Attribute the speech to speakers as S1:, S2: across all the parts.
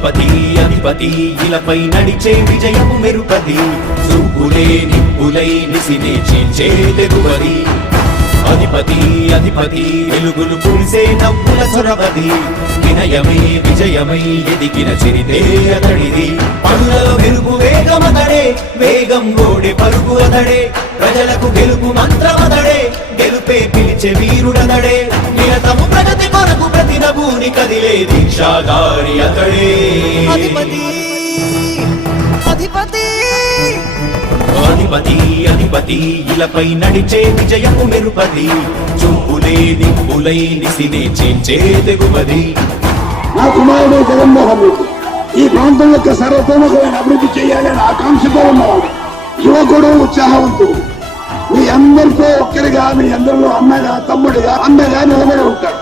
S1: అధిపతి అధిపతి ఇలపై నడిచే విజయము మెరుపతి. చూపులే నిప్పులై నిసినే చీల్చే తెగువది. అధిపతి అధిపతి వెలుగులు కురిసే నవ్వుల చొరవది వినయమై విజయమై ఎదిగిన చిరితే అతడిది. పనులలో మెరుగు అతడే వేగం గోడే పరుగు అతడే. ప్రజలకు గెలుపు మంత్రమతడే గెలుపే పిలిచే వీరుడతడే. నిరతము ప్రగతి కొరకు ప్రతి నభూని కదిలే దీక్షాదారి అతడే.
S2: అధిపతి అధిపతి
S1: అధిపతి అధిపతి ఇలపై నడిచే విజయము నిరుపతి. చూపులే నిప్పులై నిసినే చేంచే తెగువది.
S3: నా కుమారుడు జగన్మోహన్ రెడ్డి ఈ ప్రాంతం యొక్క సర్వతోముఖమైన అభివృద్ధి చేయాలని ఆకాంక్షతో ఉన్నవాడు. యువకుడు ఉత్సాహవంతుడు. మీ అందరితో ఒక్కరిగా మీ అందరిలో అన్నగా తమ్ముడిగా అందగా నిలబడి ఉంటాడు.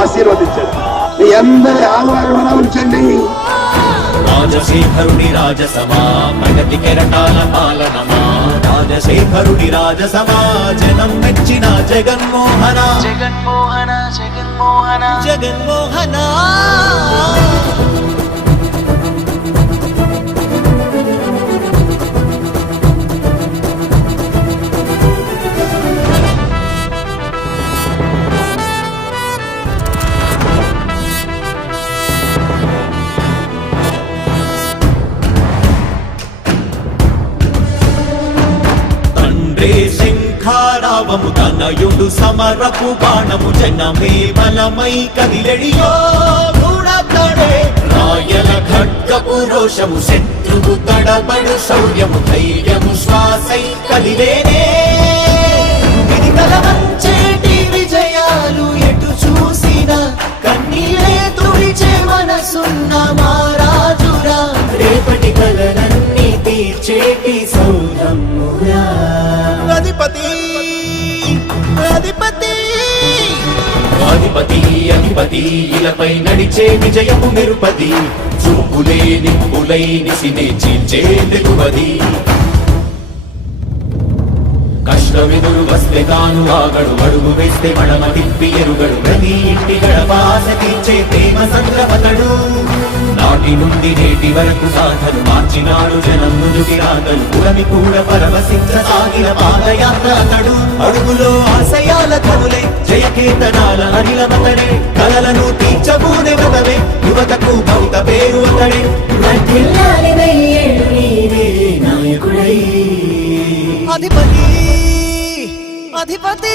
S3: ఆశీర్వదించండి. మీ అందరి ఆదరణ ఉంచండి
S1: రాజశేఖరుడి రాజసమా ప్రగతి కెరటాల పాలనమా? రాజశేఖరుడి రాజసమా జనం మెచ్చిన జగన్మోహన.
S2: జగన్మోహన జగన్మోహన. జగన్మోహన.
S1: తండ్రే శంఖారావము తనయుడు సమరపు బాణము జనమే బలమై కదిలెడియో రాయల ఖడ్గపు రోషము శత్రువు తడబడు శౌర్యము ధైర్యము శ్వాసై కదిలేనే. ఇది కలవంచేటి విజయాలు ఎటు చూసినా కన్నీలే తుడిచే మనసున్న మారా
S2: అధిపతి అధిపతి.
S1: అధిపతి అధిపతి ఇలపై నడిచే విజయము మెరుపది. చూపులే నిప్పులై నిసినే చీల్చే తెగువది కష్టమెదురు వస్తే తాను ఆగడు అడుగు వేస్తే మడమ తిప్పి ఎరుగడు. ప్రతి ఇంటి గడపాస తీర్చే ప్రేమ సంద్రపతడు నాటి నుండి నేటి వరకు సాధను మార్చినాడు జనం ముందుకి రాగలు పురమి కూడా పరవశించ సాగిన పాదయాత్ర అతడు. అడుగులో ఆశయాల కనులే జయకేతనాల అనిలమతడే కలలను తీర్చబూనే వ్రతమే యువతకు భౌత పేరు అతడే.
S2: అధిపతి అధిపతి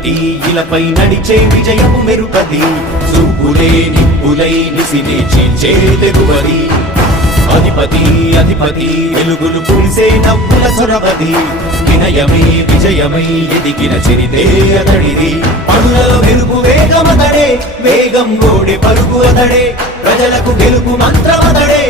S1: అధిపతి ఇలపై నడిచే విజయము మెరుపది. చూపులే నిప్పులై నిసినే చీల్చే తెగువది. అధిపతి అధిపతి వెలుగులు పులిసే నవ్వుల చొరవది వినయమై విజయమై ఎదిగిన చరితే అతడిది. పనులలో మెరుపు వేగమతడే వేగం గోడే పరుగు అతడే. ప్రజలకు గెలుపు మంత్రమతడే.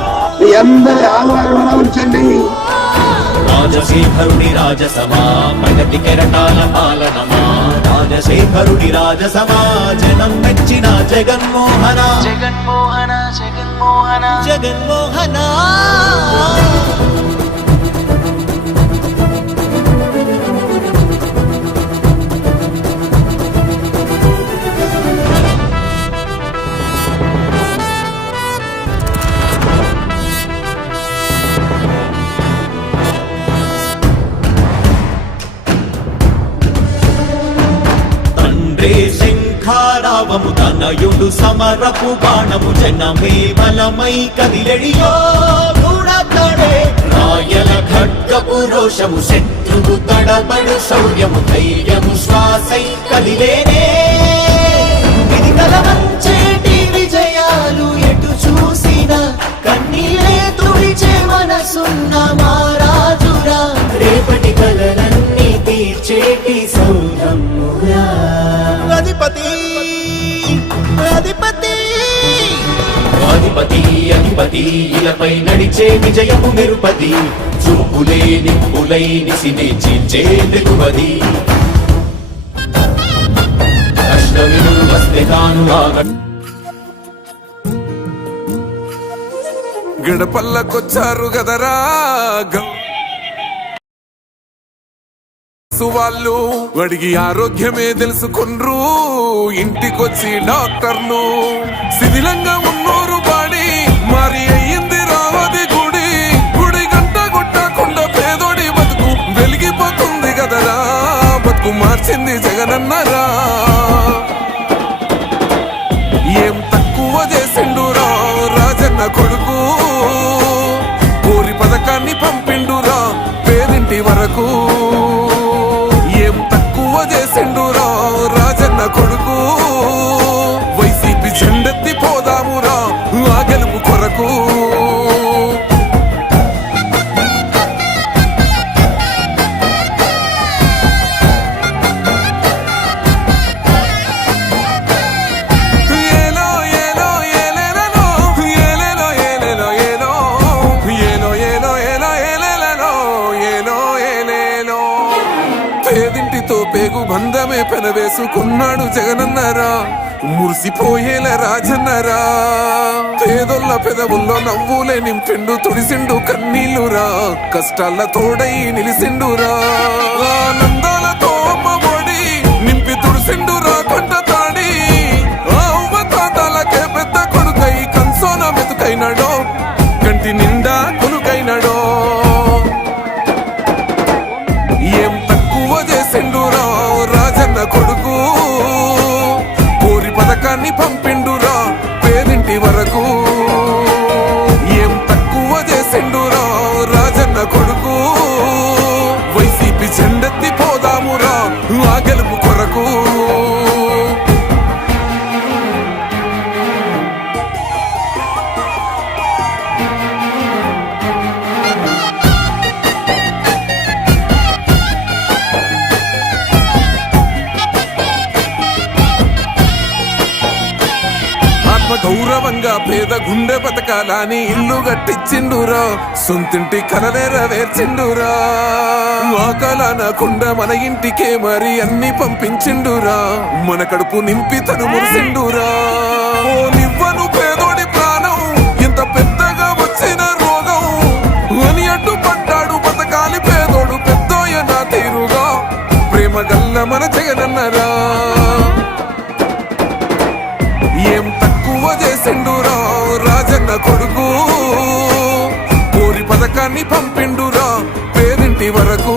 S3: మీ అందరి ఉంచండి
S1: రాజశేఖరుడి రాజసమా ప్రగతి కెరటాల పాలనమా? రాజశేఖరుడి రాజసమా జనం మెచ్చిన జగన్మోహన.
S2: జగన్మోహన జగన్మోహన. జగన్మోహన.
S1: తండ్రే శంఖారావము తనయుడు సమరపు బాణము జనమే బలమై కదిలెడియో గూఢతడే. రాయల ఖడ్గపు రోషము శత్రువు తడబడు శౌర్యము ధైర్యము శ్వాసై కదిలేనే. ఇది కలవంచేటి విజయాలు ఎటు చూసిన కన్నీలే తుడిచే మనసున్న మారాజురా. రేపటి కలలన్నీ తీర్చేటి
S2: అధిపతి అధిపతి
S1: అధిపతి ఇలపై నడిచే విజయము మెరుపది చూపులే నిప్పులై నిసినే చీల్చే తెగువది అష్టమినులు వస్తే తాను
S4: గడపల్లకొచ్చారు గదరా గ- వాళ్ళు. అడిగి ఆరోగ్యమే తెలుసుకుండ్రు ఇంటికొచ్చి డాక్టర్లు. శిథిలంగా ఉన్నోరు బాడి. మరి అయ్యింది రావది గుడి. గుడి గంట కొట్టకుండా పేదోడి బతుకు. వెలిగిపోతుంది కదరా బతుకు మార్చింది జగనన్నరా. పెనవేసుకున్నాడు జగనన్నరా. మురిసిపోయేల రాజన్నరా. పేదొల్ల పెదవుల్లో నవ్వులే నింపిండు తుడిసిండు కన్నీళ్ళురా. కష్టాల తోడై నిలిసిండురా. ఆనందాలతో అమ్మఒడి నింపి తుడిసిండురా కొండ తాడి. ఆ ఉవ్వ తాతాలకే పెద్ద కొడుకై కన్సోన మెతుకైనడో. కంటి నిండా కొనుకైనడో వరకు గౌరవంగా పేద గుండె బతకాలని ఇల్లు కట్టించిండురా? సొంతింటి కలనే నెరవేర్చిండురా? ఆకలనకుండా మన ఇంటికే మరి అన్ని పంపించిండురా? మన కడుపు నింపి తను మురిసిండురా? ఓ నివ్వను పేదోడి ప్రాణం ఇంత పెద్దగా వచ్చిన రోగం. అని అడ్డు పడ్డాడు బతకాలి పేదోడు పెద్దోయ నా తీరుగా. ప్రేమ గల్ల మన జగనన్నరా. కొడుకు. కోరి పథకాన్ని పంపిండురా. పేరింటి వరకు